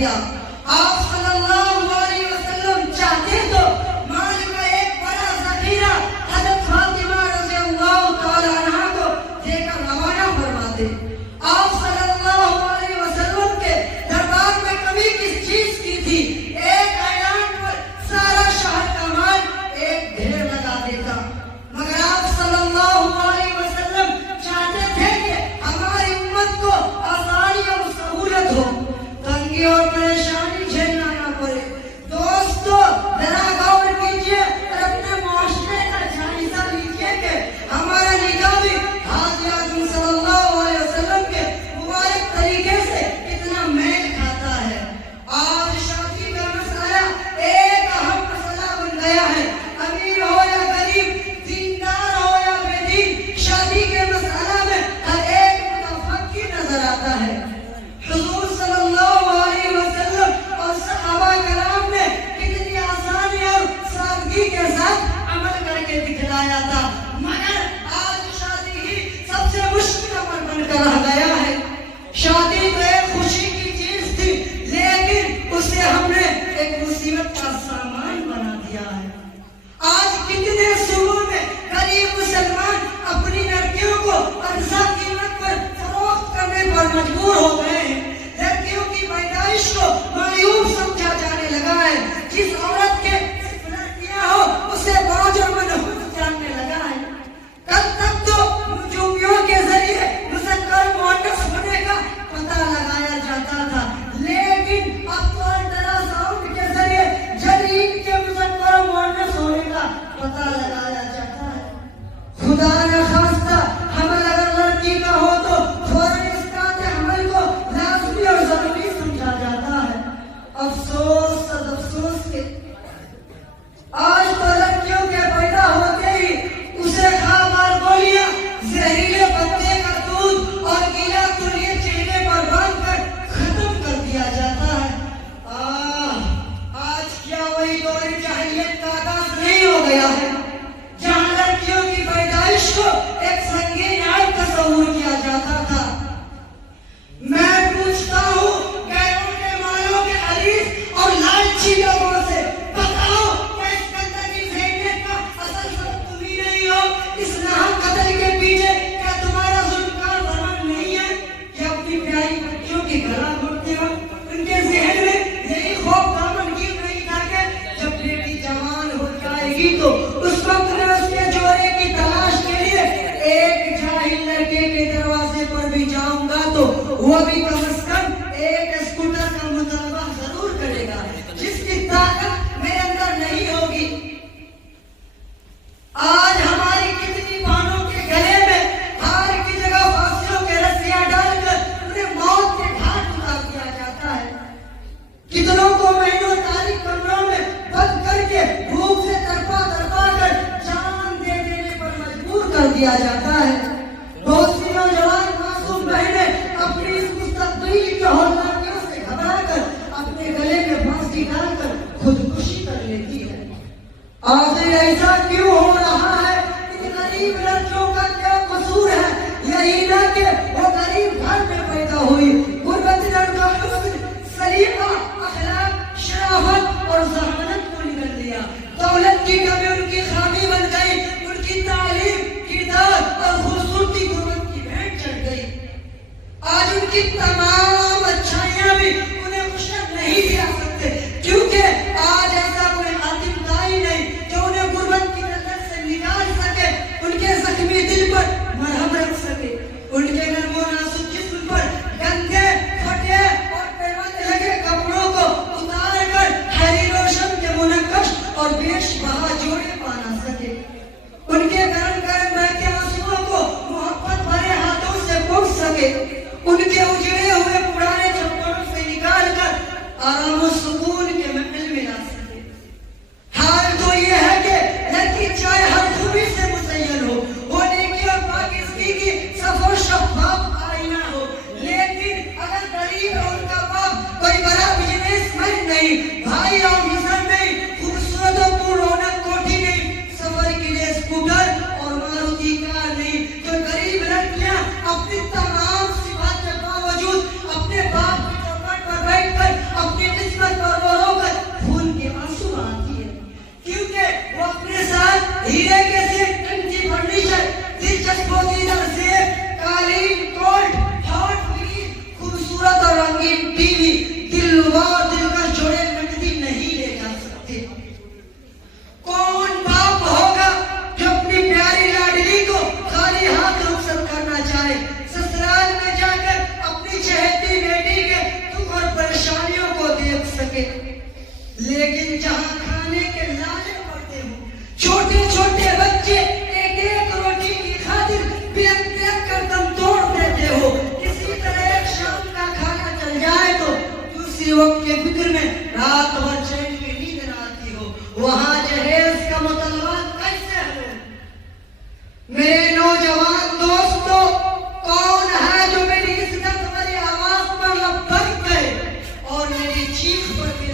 دیا. آپ صلی اللہ علیہ وسلم چاہتے تو مال کا ایک بڑا ذخیرہ حضرت فاطمہ رضی اللہ تعالی عنہا کو دے کر روانہ فرماتے. آپ صلی اللہ علیہ وسلم کے دربار میں کمی کس چیز کی تھی؟ ایک اعلان پر سارا شہر کا مال ایک ڈھیر لگا دیتا. مگر آپ صلی اللہ علیہ وسلم چاہتے تھے کہ ہماری امت کو آسانی اور سہولت ہو، تنگی اور پریشانی جھیلنا نہ پڑے. دوستو ذرا غور کیجیے اور اپنے معاشرے کا جائزہ لیجیے کہ ہمارا نگاہ بھی حاضر اعظم صلی اللہ علیہ وسلم کے مبارک طریقے سے کتنا میل کھاتا ہے. آج شادی کا مسئلہ ایک اہم مسئلہ بن گیا ہے. امیر ہو یا غریب، دیندار ہو یا بے دین، شادی کے مسئلہ میں ہر ایک متفقی نظر آتا ہے. حضور صلی اللہ علیہ وسلم اور صحابہ کرام نے کتنی آسانی اور سادگی کے ساتھ عمل کر کے دکھلایا تھا، مگر آج شادی ہی سب سے مشکل عمل بن کر رہ گیا ہے. شادی تو ایک خوشی کی چیز تھی، لیکن اسے ہم نے ایک مصیبت کا سامان بنا دیا ہے. آج کتنے صوبوں میں غریب مسلمان اپنی لڑکیوں کو ارزاں قیمت پر فروخت کرنے پر مجبور ہو گئے ہیں. لڑکیوں کی پیدائش کو معیوب سمجھا جانے لگا ہے. جس عورت کے صرف لڑکیاں ہو اسے بوجھ اور منحوس جاننے لگا ہے. کل تک تو نجومیوں کے ذریعے مذکر مؤنث ہونے کا پتہ لگایا جاتا تھا، لیکن اب تو الٹرا ساؤنڈ کے ذریعے جنین کے مذکر مؤنث ہونے کا پتہ لگایا جاتا ہے. خدا نہ خواستہ حمل اگر لڑکی کا ہو تو فوراً اسقاط حمل کو لازمی اور ضروری سمجھا جاتا ہے. افسوس افسوس کہ آج تو لڑکیوں کے پیدا ہوتے ہی اسے خامار گولیاں، زہریلے پتے کا دودھ اور گیلا تولیہ چہرے پر باندھ کر ختم کر دیا جاتا ہے. آج کیا وہی دور جاہلیت کا آغاز نہیں ہو گیا ہے جہاں لڑکیوں کی پیدائش کو ایک سنگین عیب تصور کیا جاتا تھا؟ میں پوچھتا ہوں غیروں کے مالوں کے حریص اور لالچی لوگوں سے، بتاؤ کیا اس گندگی پھیلنے کا اصل سبب تم ہی نہیں ہو؟ اس ناحق قتل کے پیچھے کیا تمہارا ظلم کا فرمان نہیں ہے کہ اپنی پیاری بچیوں کی گلا گھونٹتے ہو؟ ان کے ذہن میں یہی خوف دامن گیر نہیں تھا کہ جب بیٹی جوان ہو جائے گی تو اس وقت میں اس کے جوڑے کی تلاش کے لیے ایک جاہل لڑکے کے دروازے پر بھی جاؤں گا تو وہ بھی کم از کم ایک اسکوٹر کا مطالبہ ضرور کرے گا جس کی طاقت میرے اندر نہیں ہوگی. آج ہماری کتنی بہنوں کے گلے میں ہار کی جگہ پھانسیوں کے رسیاں ڈال کر انہیں موت کے گھاٹ اتار دیا جاتا ہے. کتنوں کو مہینوں تاریخ کمروں میں بند کر کے بھوک سے تڑپا کر جان دے دینے پر مجبور کر دیا جاتا ہے. بہت سی نوجوان معصوم بہنیں اپنی اس مستقبل کے ہولناکیوں سے گھبرا کر اپنے گلے میں پھانسی ڈال کر خودکشی کر لیتی ہے. آخر ایسا کیوں ہو رہا ہے؟ ان غریب لڑکیوں کا کیا قصور ہے؟ یہی نہ کہ وہ غریب گھر میں پیدا ہوئی. غربت لڑکا حسن، سلیقہ، اخلاق، شرافت اور ذہانت کو نگل لیا. دولت کی کمی ان کی خامی بن گئی. ان کی تعلیم، کردار اور خوبصورتی غربت کی بھینٹ چڑھ گئی. آج ان کی تمام اچھائیاں بھی انہیں خوشیاں نہیں دلا سکتے، کیونکہ آج ایسا کوئی حاکم دائی نہیں جو انہیں غربت کی نظر سے نکال سکے، ان کے زخمی دل پر مرہم رکھ سکے، ان کے نرم و نازک جسم پر گندے